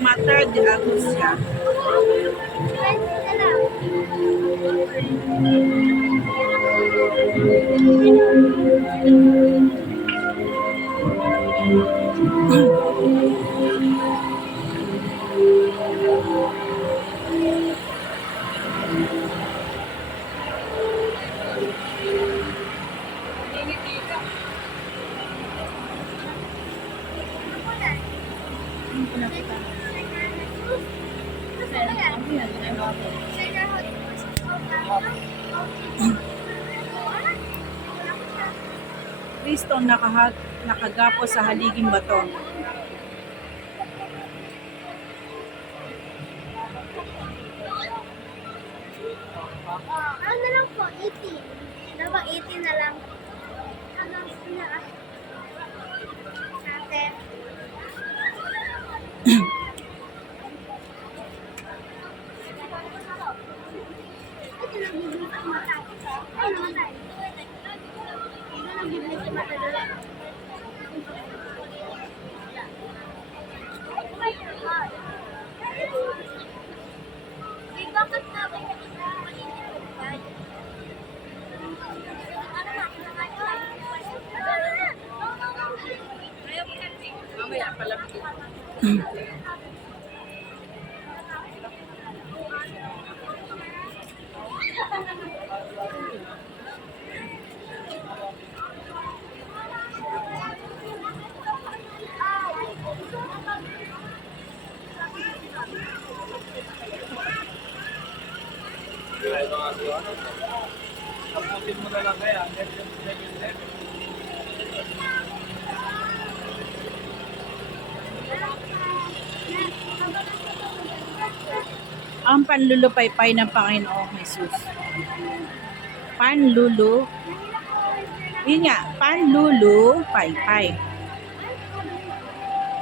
Mater de Agusia. Kristo nakagapo sa haliging bato. Ano na lang po? 18. Dapat 18 na lang. Ano na? Ate. Ito lang bibili sa mata. Ay, namatay. Ito lang bibili sa mata. Bakit namin mamaya pala. Tapusin mo na lang kaya. Ang panlulupaypay ng Panginoong Jesus. Panlulu. Yun nga, panlulupaypay.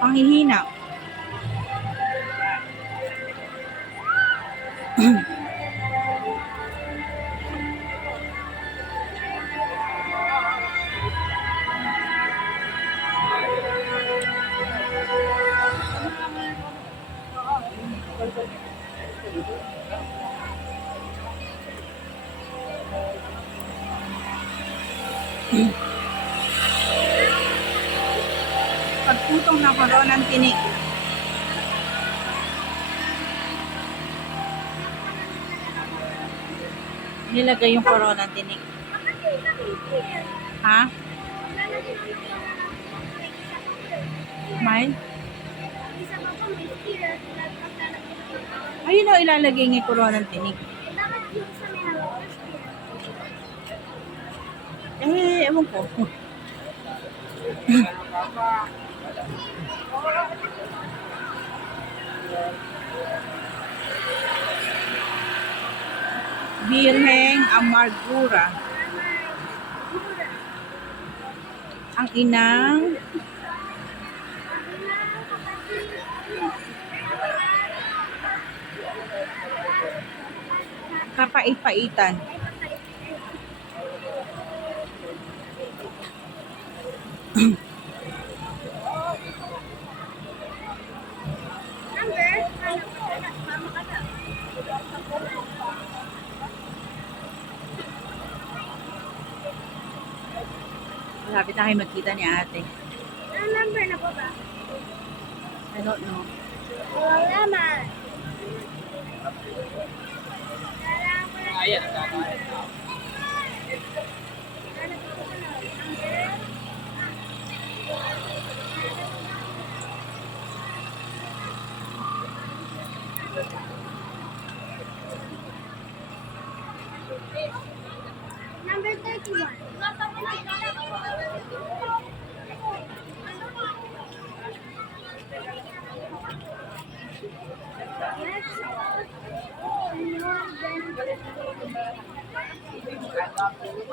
Panghihina. Pagputong ng koronang tinik. Nilagay yung koronang tinik. Ha? May? Ayun o, ilalagay ng koronang tinik. Eh, ewan ko. Birheng Amargura. Ang inang kapait-paitan. Malapit na kayo magkita ni ate. Ano number na po ba? I don't know. Walang laman. Ayan. Number 31.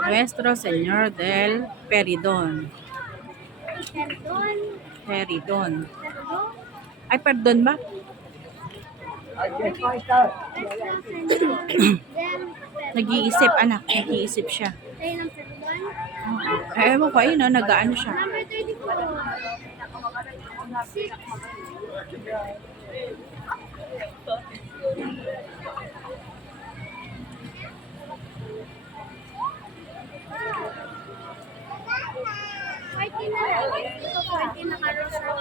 Nuestro Señor del Peridon. Perdón. Peridon. Perdón. Ay, pardon ba? Then, Nag-iisip, anak. Nag-iisip siya. tayo ng Ewan ko, ayun, nag-ano siya. Number 34. 6. Fourteen na lang. 14 na karos na.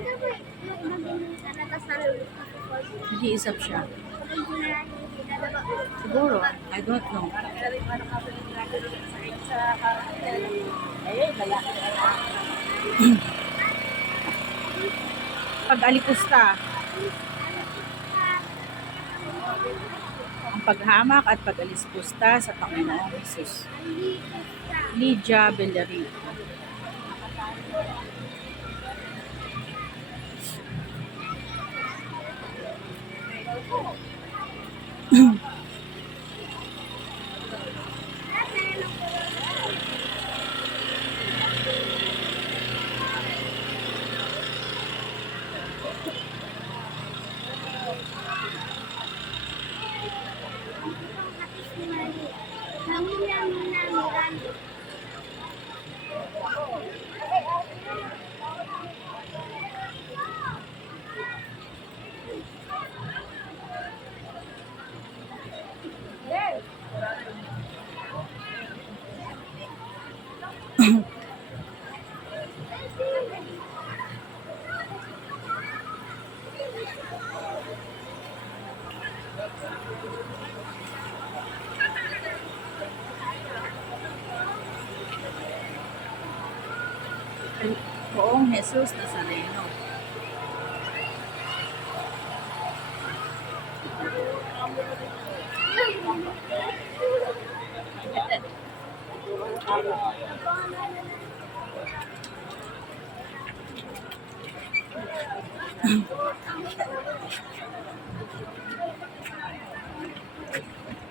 Ito ba yung maging natasalo? Nag-iisap siya. Siguro, I don't know. Pag-alipusta, ang paghamak at pag-alispusta sa Panginoong Jesus. Lydia Bellerin. Poong Jesus Nazareno.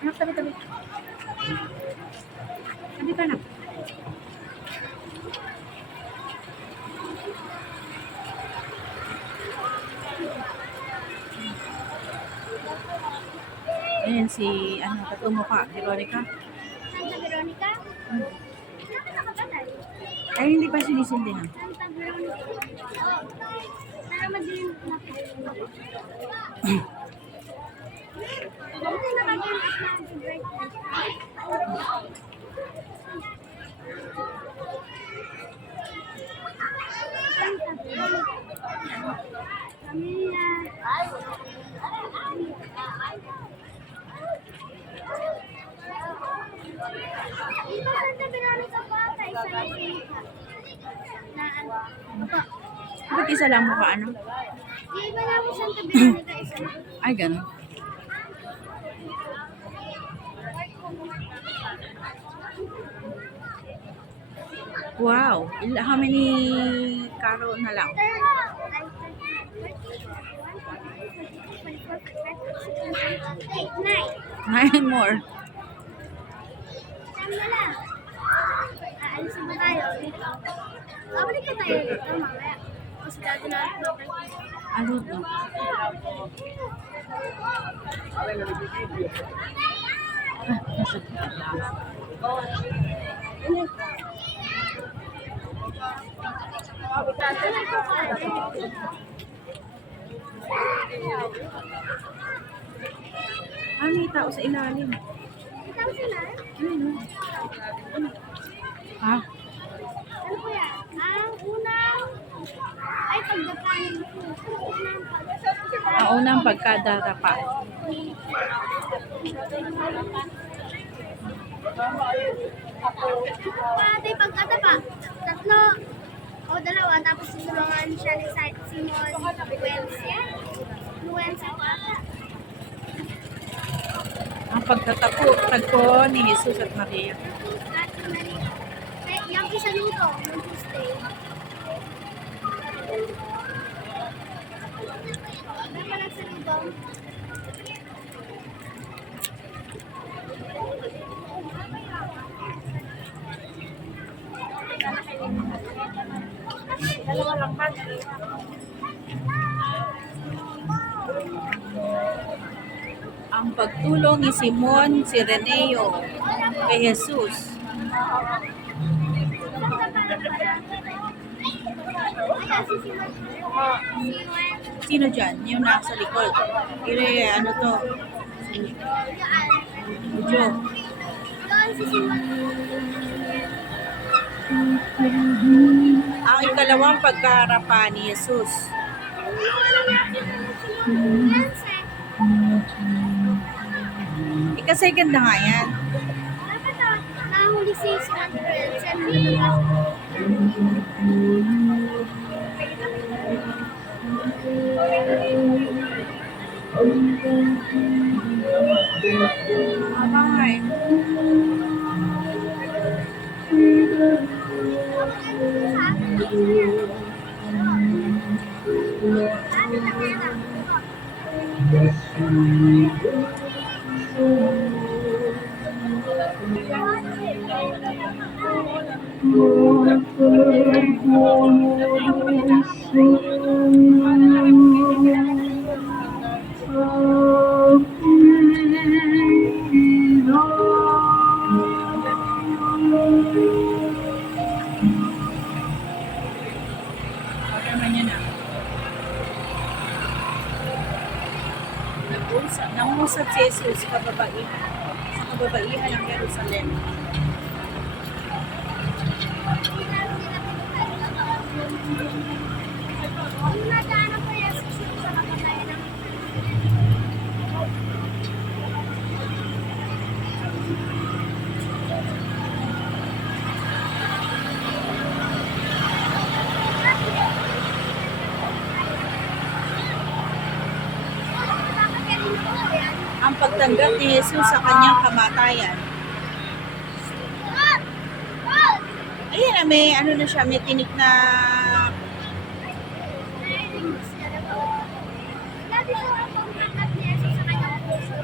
Anak, tabi-tabi. Tabi ka na. Ayan si, ano, tatlong mukha, Veronica. Santa Veronica? Saan nakapatay? Ay, hindi pa sinisindihan. Santa Veronica. Oh. Para madilim nakapatay. Kasi nakagin at nakagin. Santa Veronica. Camilla. Dito Santa Veronica pa, tayo sa Veronica. Na ano? Opo. Bakit isa lang mukha, ano? Yung iba na po Santa Veronica isa na. Ay, ganun. Wow. How many karo na lang? 9 more. Saan na lang? Aalisin ba tayo? Babalik ka tayo dito mamaya. Kasi dati natin babalik. I don't know. Ah, may tao sa ilalim. Ikaw sila? Ayun, oh. Ah, Ano po yan? Ang unang... Ay, pagdapan. ang unang pagkadarapa. Pati pagkatapa. Tatlo. O dalawa. Tapos susulungan siya ni Simon Luensia. Luensia pa ata. Ang pagtatagpo ni Jesus at Maria. At Maria. Eh, yung isa luto. Yung Tuesday. Ano pa lang sa luto? Dalawa lang pa. Ang pagtulong ni Simon Sireneo kay Jesus. Ayan, si Simon. Sino dyan? Yung nasa likod. Kaya ano to? Jo. Doon si Simon. Ang ikalawang pagkaharapan ni Jesus. Second na nga yan. Nahuli si Simon Wilson. Aba nga eh. Order man yun ah. Nangusap si Jesus sa kababaihan ng Jerusalem. Nagano ko yung sa kapatayan ng Ang pagtanggap ni Jesus sa kanyang kamatayan. Ayan na, may ano na siya, may tinik na Dati ko ang pagtanggap ni Jesus sa kanyang puso.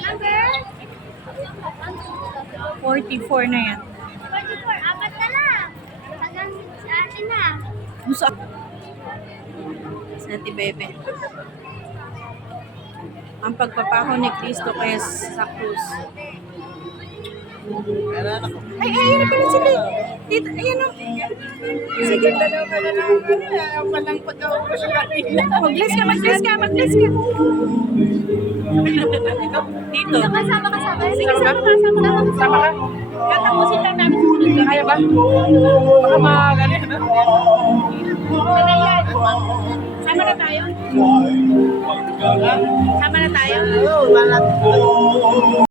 Number 44 na yan. 44, apat na lang. Hanggang sa atin na. Gusto sa Ate Bebe. Ang pagpapako ni Kristo kaya sa krus. Ay, ayun na pala sila. Dito, ayun o. Sige, dalawa ka na lang. Malangkot daw ako sa kanila. Mag-bless ka. Dito. Sama ka. Sige, sama ka. Katapusin lang namin sumunod ka. Kaya ba? Baka magaling na. Sama na tayo? Sama na tayo?